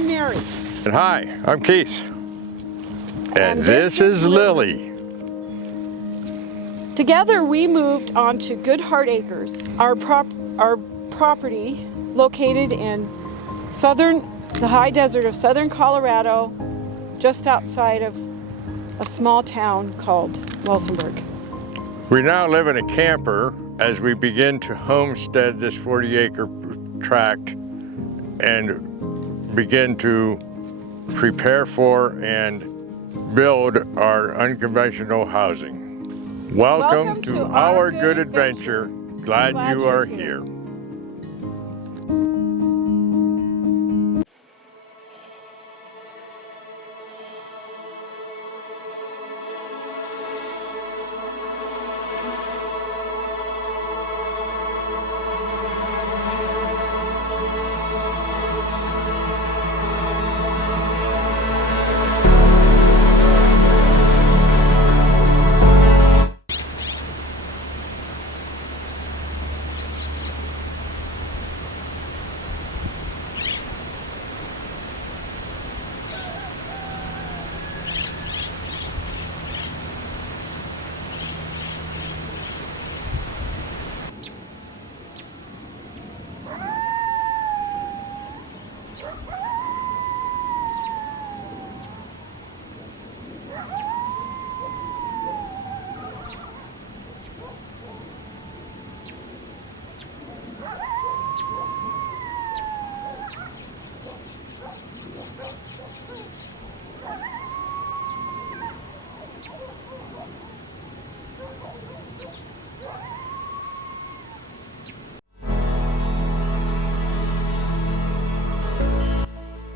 I'm Mary. And hi, I'm Keith. And this is Lily. Together we moved onto Goodhart Acres, our property located in the high desert of southern Colorado, just outside of a small town called Wilsonburg. We now live in a camper as we begin to homestead this 40-acre tract and begin to prepare for and build our unconventional housing. Welcome to our good adventure. Glad you are here.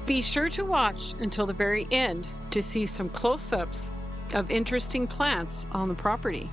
Be sure to watch until the very end to see some close-ups of interesting plants on the property.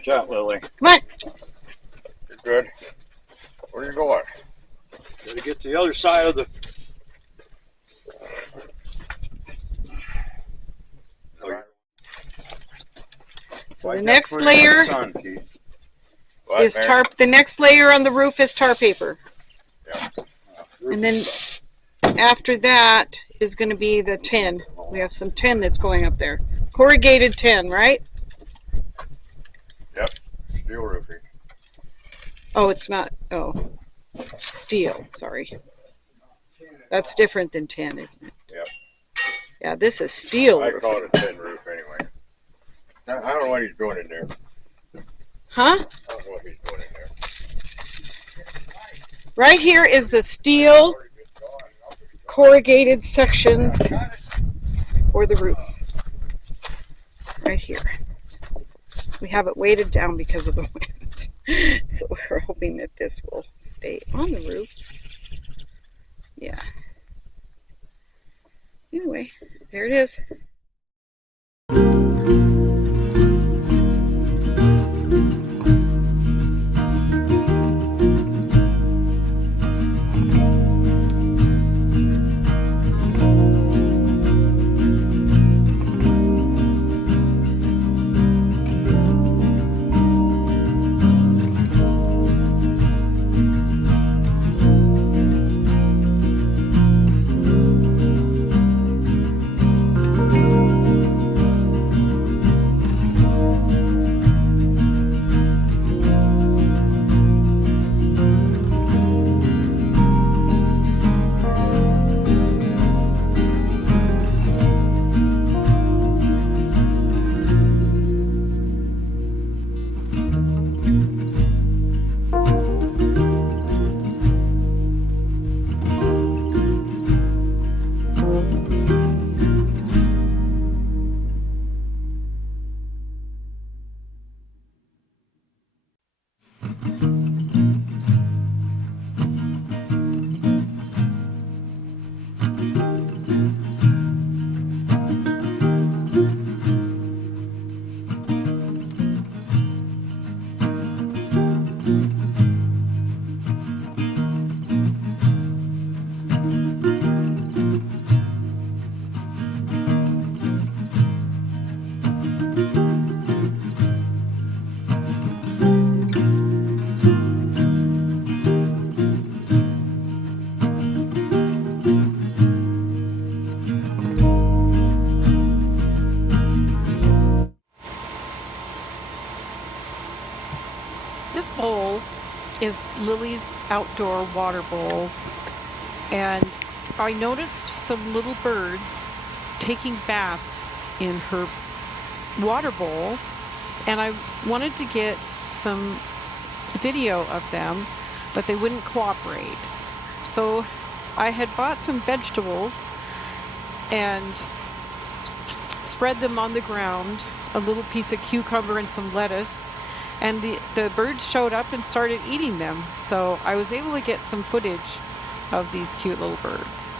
Watch out, Lily. Come on. You're good. Where are you going? Gotta get to the other side of the. So the next layer What, is Mary? tarp. The next layer on the roof is tar paper. Yeah. And then after that is going to be the tin. We have some tin that's going up there. Corrugated tin, right? Yep. Steel roofing. Oh, it's not. Oh, steel. Sorry. That's different than tin, isn't it? Yep. Yeah, this is steel. I call it a tin roof anyway. I don't know what he's doing in there. Huh? I don't know what he's doing in there. Right here is the steel corrugated sections for the roof. Right here. We have it weighted down because of the wind. So we're hoping that this will stay on the roof. Yeah. Anyway, there it is. This bowl is Lily's outdoor water bowl, and I noticed some little birds taking baths in her water bowl, and I wanted to get some video of them, but they wouldn't cooperate. So I had bought some vegetables and spread them on the ground, a little piece of cucumber and some lettuce, and the birds showed up and started eating them. So I was able to get some footage of these cute little birds.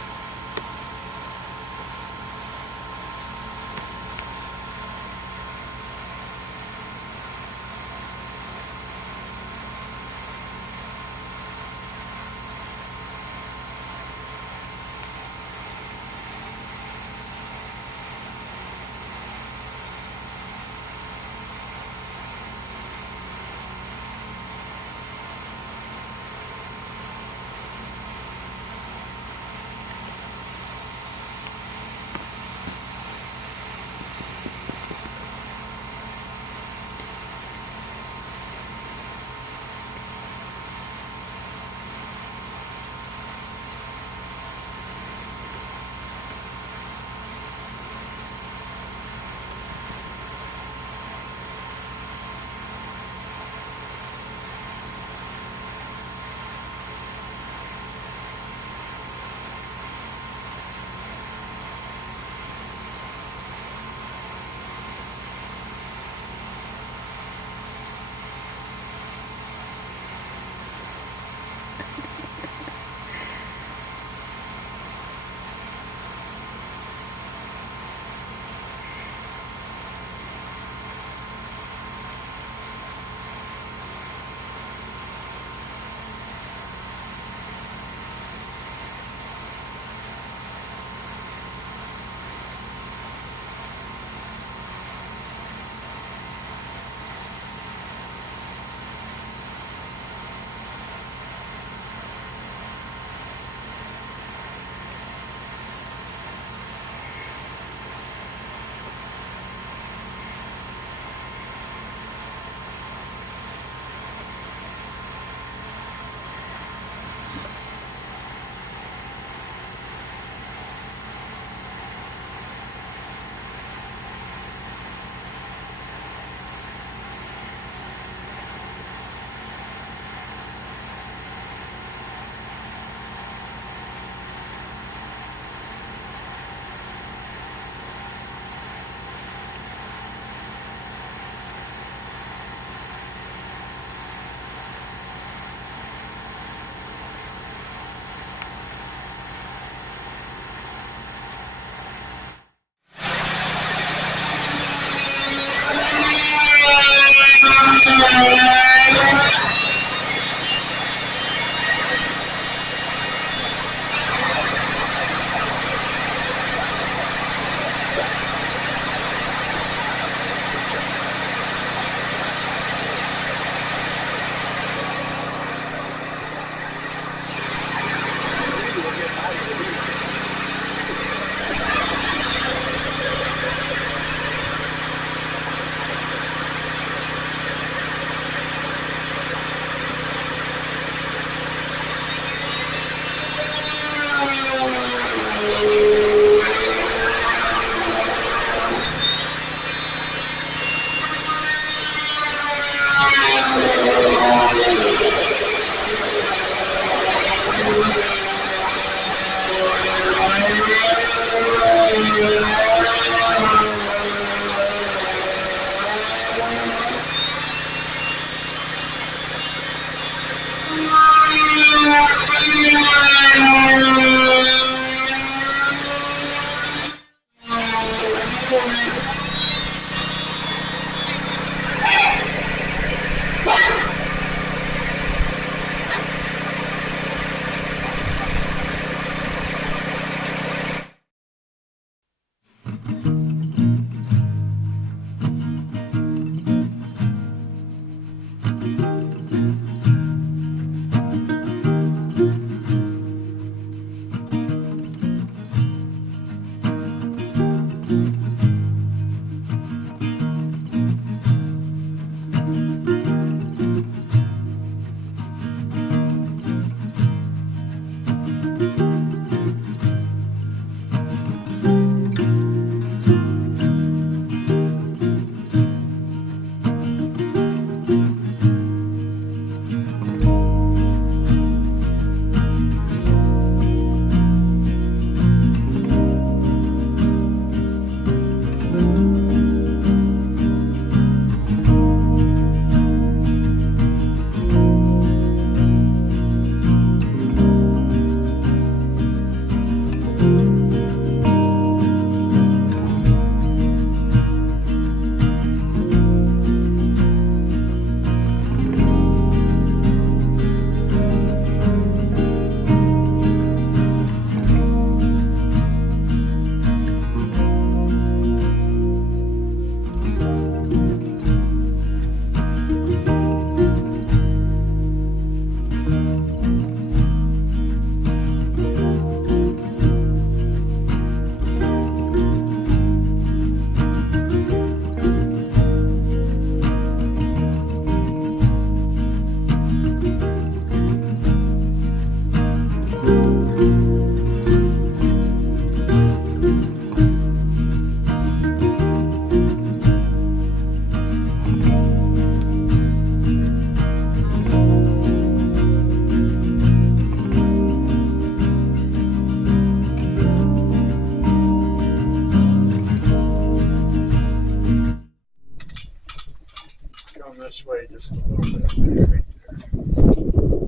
This way just a little bit there, right there.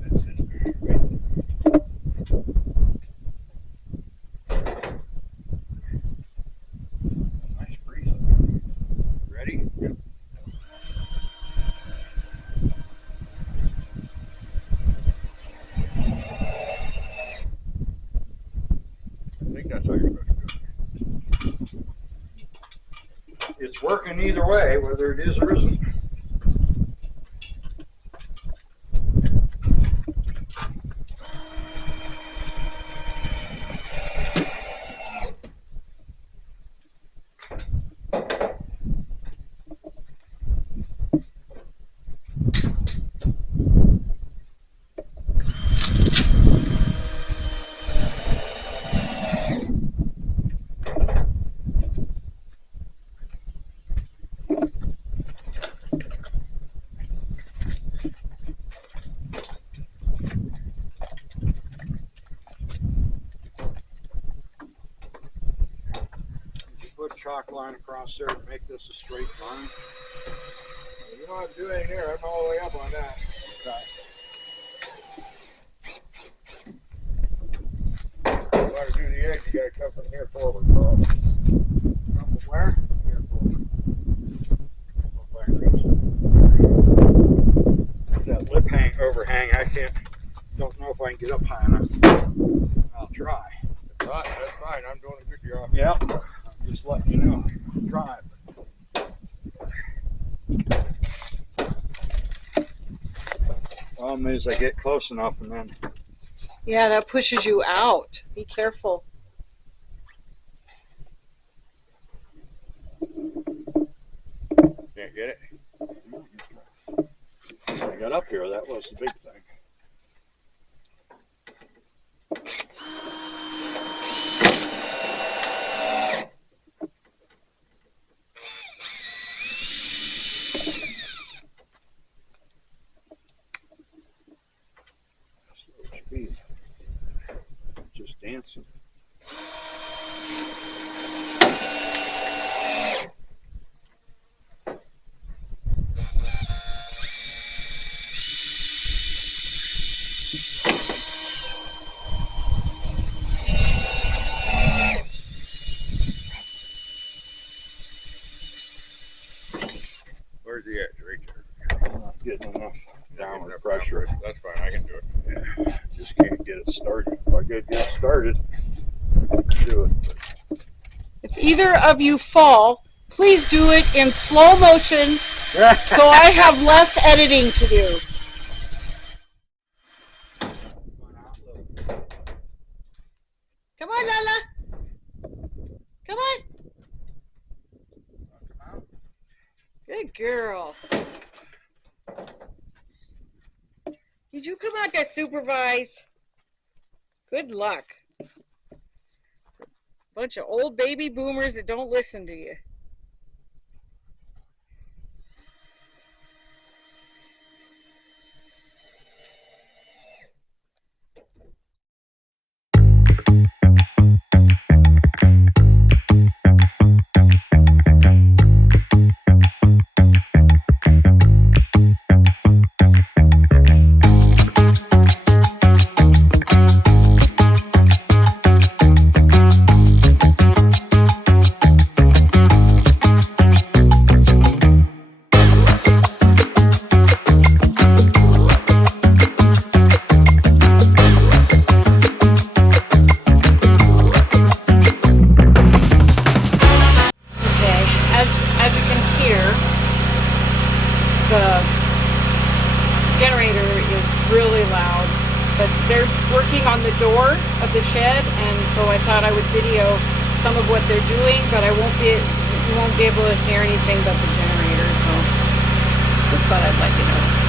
That's it. Nice breeze up there. Ready? Yep. I think that's how you're supposed to do it. It's working either way, whether it is or isn't. Put a chalk line across there to make this a straight line. You don't have to do anything here. I'm all the way up on that. If you want to do the edge, you got to come from here forward, Carl. From where? Here forward. That lip overhang, I don't know if I can get up high enough. I'll try. If not, that's fine. I'm doing a good job. Yep. I'm just letting you know. Try it. Problem is I get close enough and then Yeah, that pushes you out. Be careful. Can't get it. I got up here, that was the big thing. Slow speed. Just dancing. Just can't get it started. If I could get it started, I could do it. If either of you fall, please do it in slow motion so I have less editing to do. Come on, Lala. Come on. Good girl. Did you come out to supervise? Good luck. Bunch of old baby boomers that don't listen to you. The generator is really loud, but they're working on the door of the shed, and so I thought I would video some of what they're doing, but you won't be able to hear anything but the generator, so just thought I'd let you know.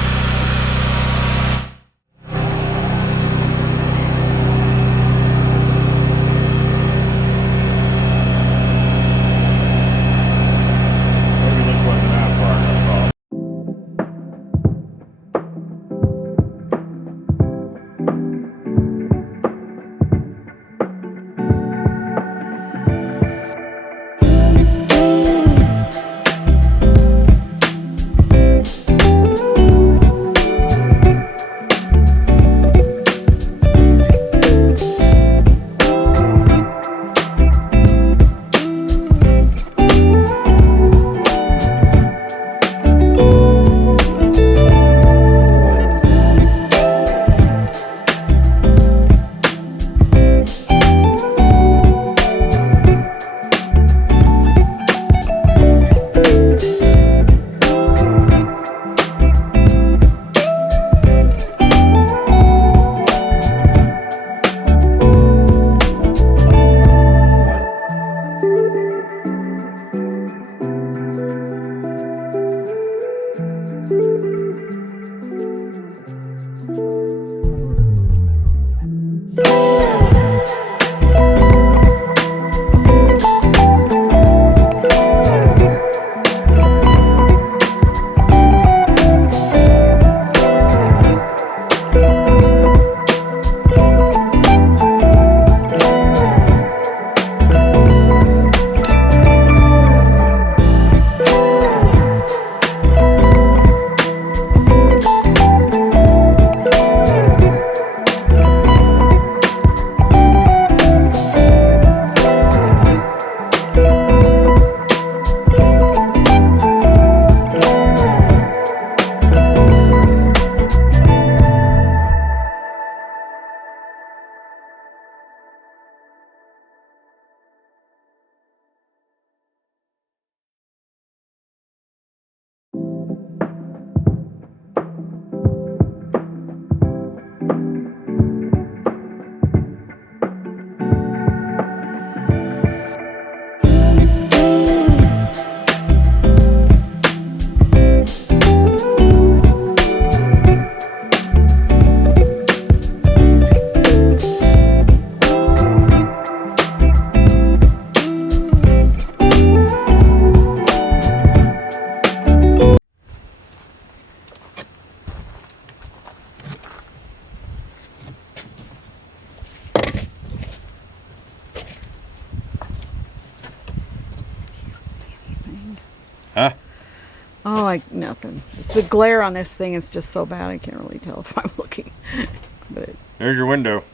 Huh? Oh, nothing. It's the glare on this thing is just so bad I can't really tell if I'm looking. But There's your window.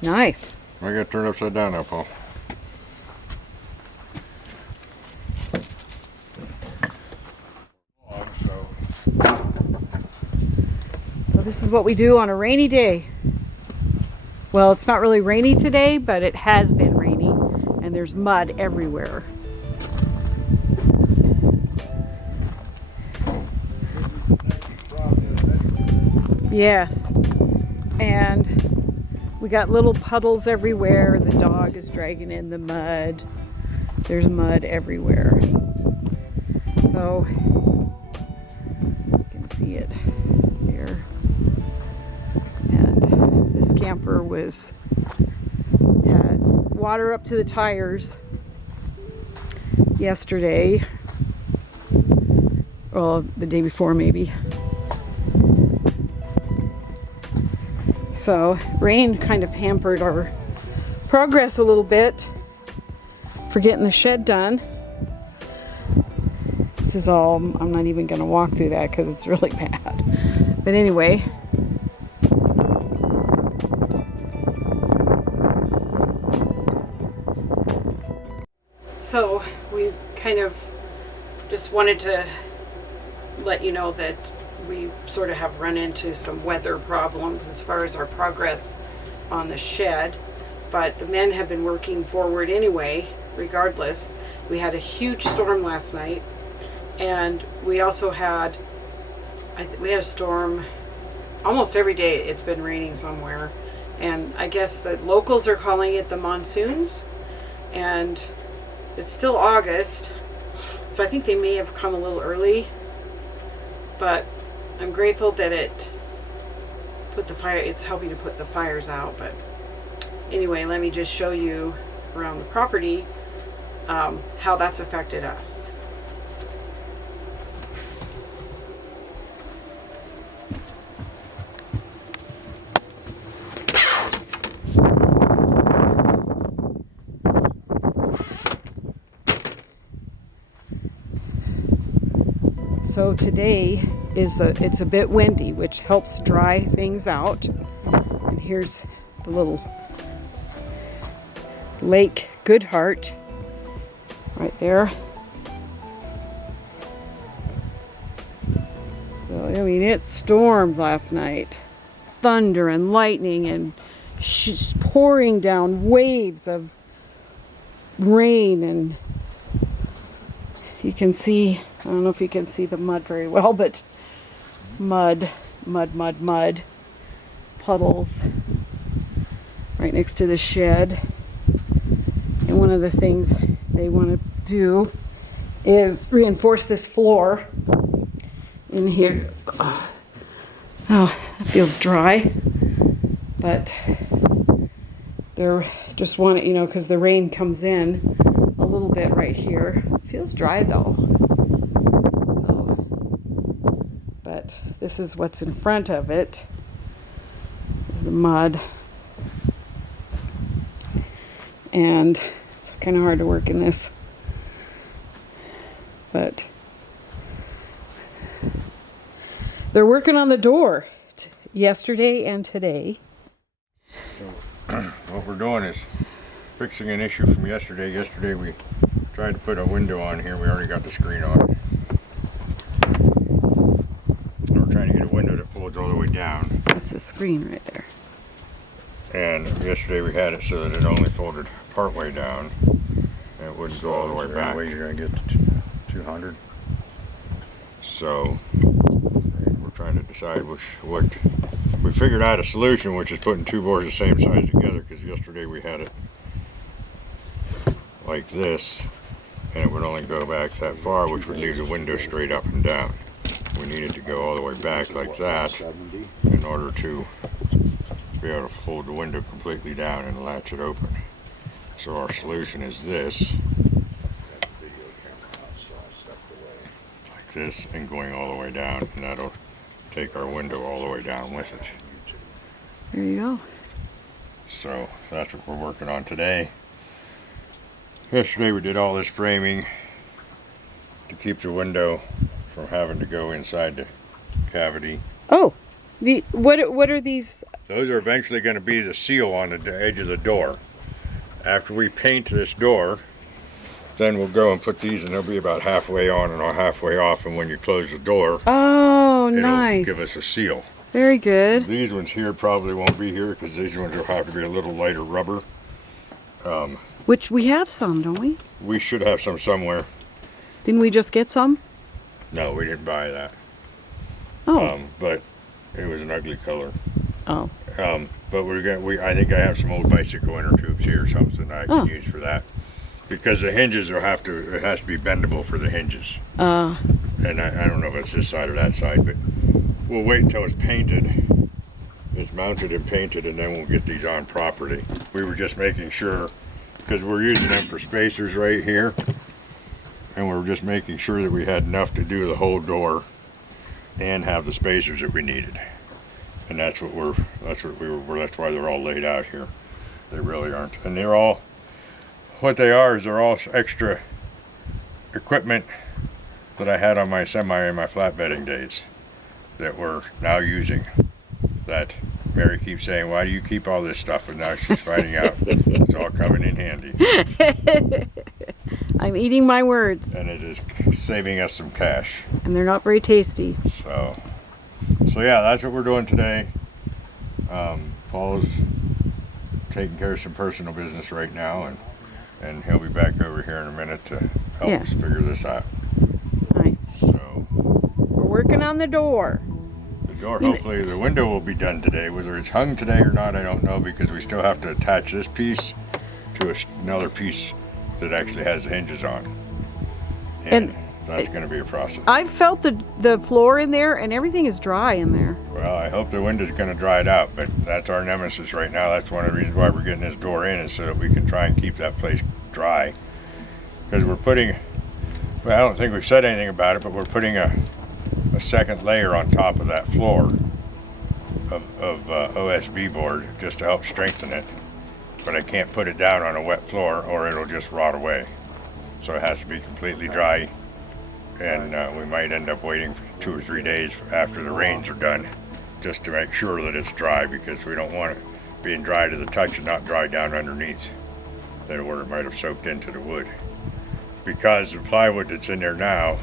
nice. I got turned upside down now, Paul. So this is what we do on a rainy day. Well, it's not really rainy today, but it has been rainy, and there's mud everywhere. Yes, and we got little puddles everywhere. The dog is dragging in the mud. There's mud everywhere. So you can see it there. And this camper had water up to the tires yesterday. Well, the day before maybe. So rain kind of hampered our progress a little bit for getting the shed done. This is all, I'm not even going to walk through that because it's really bad. But anyway. So we kind of just wanted to let you know that we sort of have run into some weather problems as far as our progress on the shed, but the men have been working forward anyway, regardless. We had a huge storm last night, and we also had, we had a storm almost every day. It's been raining somewhere, and I guess the locals are calling it the monsoons, and it's still August, so I think they may have come a little early, but I'm grateful that it's helping to put the fires out. But anyway, let me just show you around the property how that's affected us. So today it's a bit windy, which helps dry things out. And here's the little Lake Goodhart right there. So I mean, it stormed last night, thunder and lightning, and pouring down waves of rain, and you can see, I don't know if you can see the mud very well, but mud, puddles right next to the shed. And one of the things they want to do is reinforce this floor in here. Oh, it feels dry, but they're just want it, you know, because the rain comes in a little bit right here. It feels dry though. But this is what's in front of it, is the mud. And it's kind of hard to work in this. But they're working on the door yesterday and today. So what we're doing is fixing an issue from yesterday. Yesterday we tried to put a window on here. We already got the screen on. We're trying to get a window that folds all the way down. That's the screen right there. And yesterday we had it so that it only folded part way down and it wouldn't go all the way back. Way you're gonna get to 200. So we're trying to decide what we figured out a solution, which is putting two boards the same size together, because yesterday we had it like this and it would only go back that far, which would leave the window straight up and down. We needed to go all the way back like that in order to be able to fold the window completely down and latch it open. So our solution is this, like this, and going all the way down, and that'll take our window all the way down with it. There you go. So that's what we're working on today. Yesterday we did all this framing to keep the window from having to go inside the cavity. Oh, what are these? Those are eventually going to be the seal on the edge of the door. After we paint this door, then we'll go and put these, and they'll be about halfway on and halfway off, and when you close the door, Oh, it'll nice. give us a seal. Very good. These ones here probably won't be here because these ones will have to be a little lighter rubber. Which we have some, don't we? We should have some somewhere. Didn't we just get some? No, we didn't buy that. Oh. But it was an ugly color. Oh. But I think I have some old bicycle inner tubes here or something I can use for that. Because the hinges it has to be bendable for the hinges. And I don't know if it's this side or that side, but we'll wait until it's painted. It's mounted and painted, and then we'll get these on properly. We were just making sure, because we're using them for spacers right here, and we're just making sure that we had enough to do the whole door and have the spacers that we needed. And that's why they're all laid out here. They really aren't. And they're all they're all extra equipment that I had on my semi and my flatbedding days that we're now using. That Mary keeps saying, why do you keep all this stuff? And now she's finding out it's all coming in handy. I'm eating my words. And it is saving us some cash. And they're not very tasty. So yeah, that's what we're doing today. Paul's taking care of some personal business right now, and he'll be back over here in a minute to help us figure this out. Nice. So we're working on the door. The door, hopefully the window will be done today. Whether it's hung today or not, I don't know, because we still have to attach this piece to another piece that actually has the hinges on. And that's going to be a process. I've felt the floor in there, and everything is dry in there. Well, I hope the window's going to dry it out, but that's our nemesis right now. That's one of the reasons why we're getting this door in, is so that we can try and keep that place dry. Because we're putting, well, I don't think we've said anything about it, but we're putting a second layer on top of that floor of OSB board just to help strengthen it. But I can't put it down on a wet floor or it'll just rot away. So it has to be completely dry. And we might end up waiting for 2 or 3 days after the rains are done just to make sure that it's dry, because we don't want it being dry to the touch and not dry down underneath, where it might have soaked into the wood. Because the plywood that's in there now,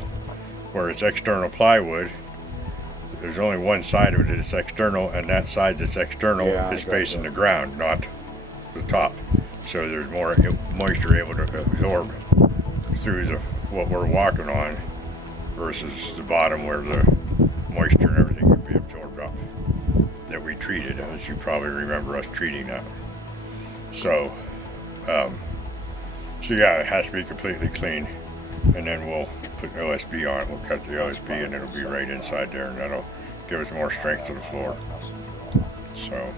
where it's external plywood, there's only one side of it that's external, and that side that's external is facing the ground, not the top. So there's more moisture able to absorb through what we're walking on, versus the bottom where the moisture and everything would be absorbed up, that we treated, as you probably remember us treating that. So yeah, it has to be completely clean, and then we'll put OSB on it. We'll cut the OSB and it'll be right inside there, and that'll give us more strength to the floor. So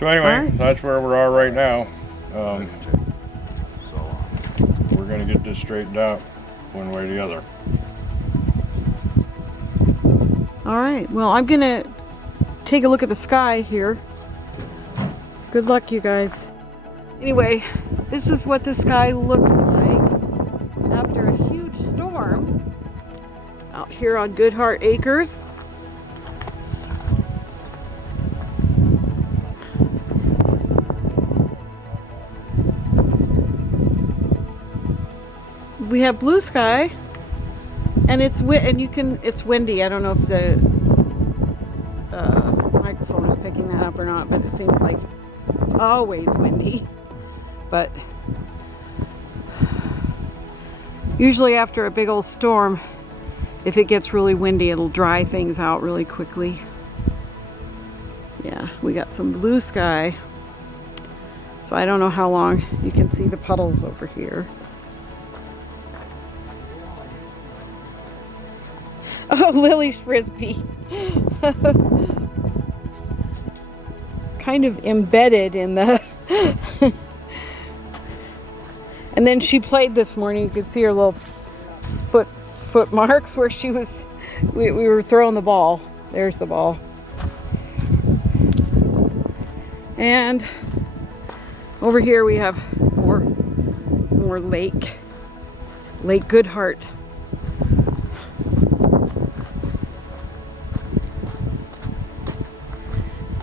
anyway, that's where we are right now. We're going to get this straightened out one way or the other. All right, well, I'm going to take a look at the sky here. Good luck, you guys. Anyway, this is what the sky looks like after a huge storm out here on Goodhart Acres. We have blue sky, and it's windy. I don't know if the microphone is picking that up or not, but it seems like it's always windy. But usually after a big old storm, if it gets really windy, it'll dry things out really quickly. Yeah, we got some blue sky. So I don't know how long you can see the puddles over here. Oh, Lily's Frisbee. Kind of embedded in the... And then she played this morning. You could see her little foot marks where she was... We were throwing the ball. There's the ball. And over here we have more Lake Goodhart.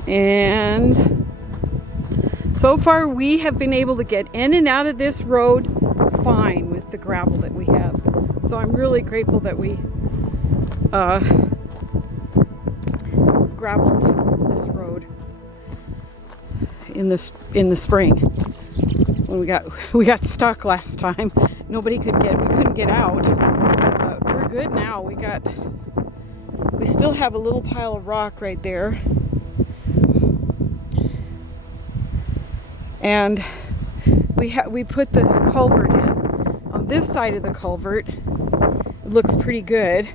And so far we have been able to get in and out of this road fine with the gravel that we have. So I'm really grateful that we gravelled this road in the spring. When we got stuck last time, we couldn't get out. We're good now. We still have a little pile of rock right there, and we put the culvert in. On this side of the culvert, it looks pretty good.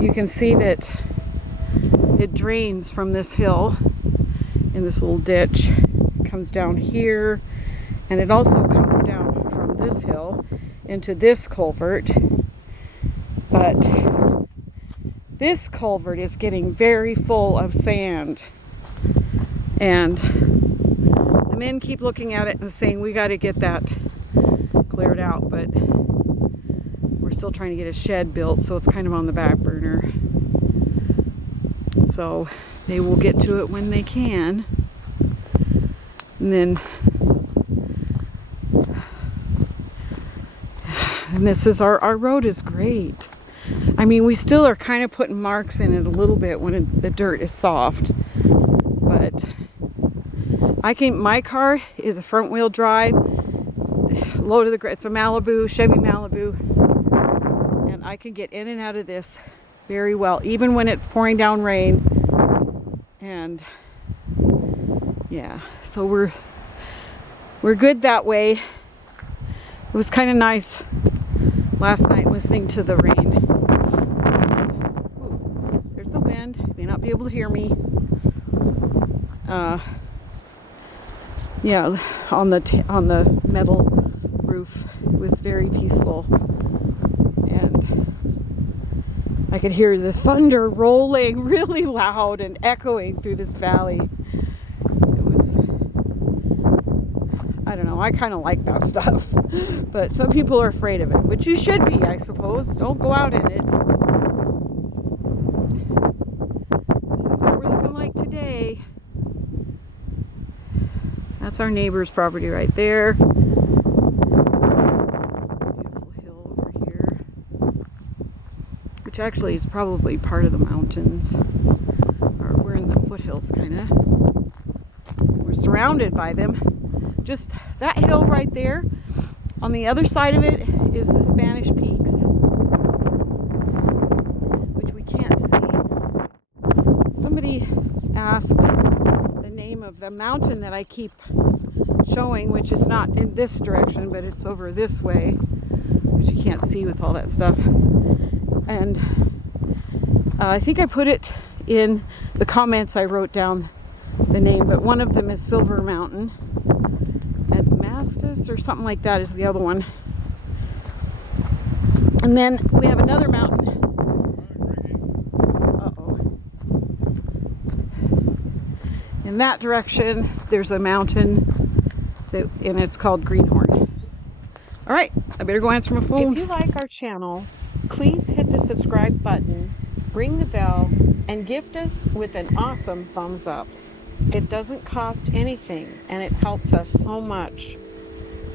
You can see that it drains from this hill in this little ditch. It comes down here, and it also comes down from this hill into this culvert. But this culvert is getting very full of sand, and the men keep looking at it and saying we got to get that cleared out, but we're still trying to get a shed built, so it's kind of on the back burner. So they will get to it when they can. And this is our road is great. I mean, we still are kind of putting marks in it a little bit when the dirt is soft, but my car is a front wheel drive, low to the ground. It's a Malibu, Chevy Malibu, and I can get in and out of this very well, even when it's pouring down rain. And yeah, so we're good that way. It was kind of nice last night listening to the rain. Ooh, there's the wind. You may not be able to hear me. Yeah, on the metal roof, it was very peaceful, and I could hear the thunder rolling really loud and echoing through this valley. I don't know, I kind of like that stuff, but some people are afraid of it, which you should be, I suppose. Don't go out in it. This is what we're looking like today. That's our neighbor's property right there. Beautiful hill over here, which actually is probably part of the mountains. Or we're in the foothills, kind of. We're surrounded by them. Just that hill right there. On the other side of it is the Spanish Peaks, which we can't see. Somebody asked the name of the mountain that I keep showing, which is not in this direction, but it's over this way, which you can't see with all that stuff. And I think I put it in the comments. I wrote down the name, but one of them is Silver Mountain, and Mastis or something like that is the other one. And then we have another mountain. In that direction, there's a mountain, and it's called Greenhorn. All right, I better go answer my phone. If you like our channel, please hit the subscribe button, ring the bell, and gift us with an awesome thumbs up. It doesn't cost anything, and it helps us so much.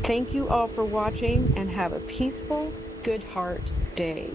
Thank you all for watching, and have a peaceful Goodhart day.